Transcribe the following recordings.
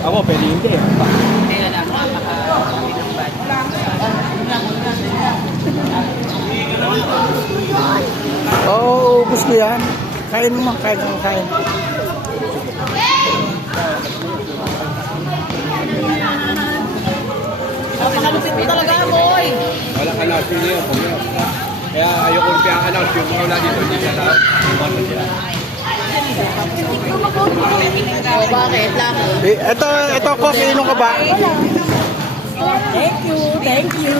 Ako, pwede hindi. Oo, ubus ko yan. Kain mo, kain mo, kain. Nakalupit mo talaga, boy. Walang announce yun. Kaya ayoko rin announce yung mga wala dito. Hindi siya na. Oh, bakit? Laki. Ito ko, kainom ka ba? Thank you, thank you.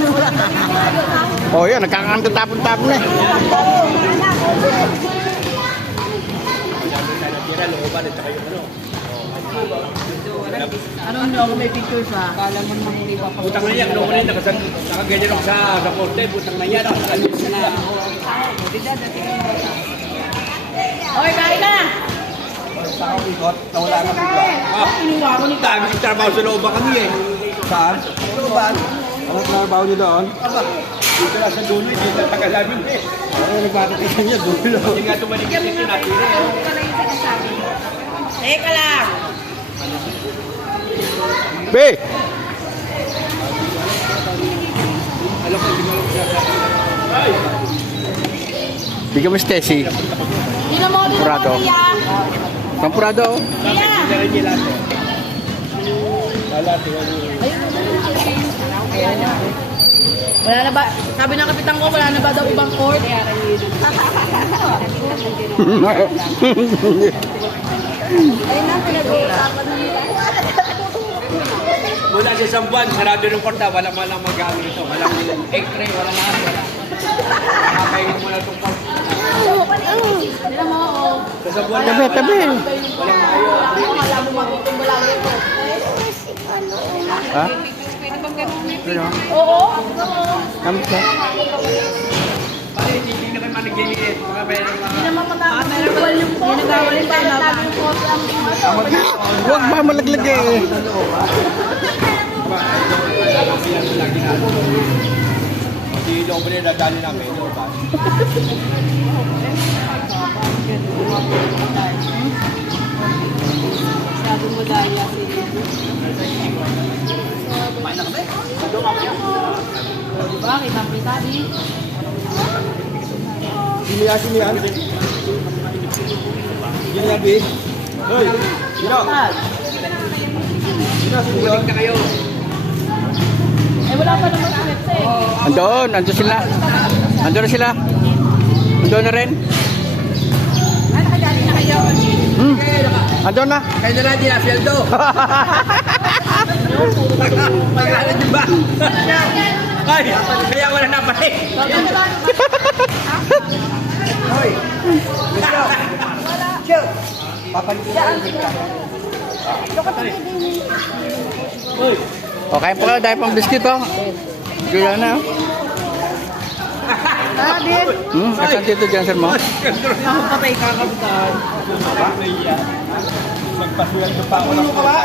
Oh, yan, nagkakantapon-tapon na. Ano nyo, kung may picture siya? Kala mo naman hindi pa pa. Butang na yan. Noong ulit, nakaganyan ako sa porte. Butang na yan. Nakaganyan na. Okay, kain na! Sa ako ikot, nawala na bigla. Inuwa ko nito. Dami yung trabaho sa loob kami eh. Saan? Sa looban. Anong trabaho niyo doon? Aba, dito na sa dulo, dito na tagal-lamin eh. Ano nagpapatikan niya, dulo. Hindi nga tumaligyan yung tinatira eh. Teka lang! Be! Alam ko, hindi mo alam siya. Ay! Bigyan mo si Tessie. Purado. Pampurado. Kaya! Wala na ba? Sabi ng kapitan ko, wala na ba daw ibang court? Ayun na, pinag-uusapan nila. Mula sa isang buwan, sarado ng porta, walang magamit ito. Walang x-ray, walang lahat. Kakainin mo na itong porta. Alam mo, oh. Sa isang buwan Tabi, tabi. walang ayaw. Wala mo magtutumbo lang ito. Ha? Oo. Kamit ka? Pare, hindi na kayo managigilid. Mga mayroong mga... Hindi naman matapos. Meron yung po. Ginagawalin pa na ba? Huwag ba malaglag eh. Hindi ito ko rin nadali namin. Sabong mo dahil si... Diba? Kita-kita di. Sino yan? Sino yan? Sino yan, Bi? Hoy! Sino? Sino na kayo? Eh wala pa naman ulit eh. Andun sila. Andun na sila. Andun na rin. Ay, nakadali na kayo. Andun na. Kayo na lang, di na, Fieldo. Pag-alan din ba? Ay, kaya wala na pa eh. Hoy! Chill! Papalitin ka. Hoy! Okay po kayo, dahil pang biskit oh. Gaya na oh. Asan dito dyan, sir mo? Ako patay kakabutan. Magpasuyan ko pa ako. Ano ka ba?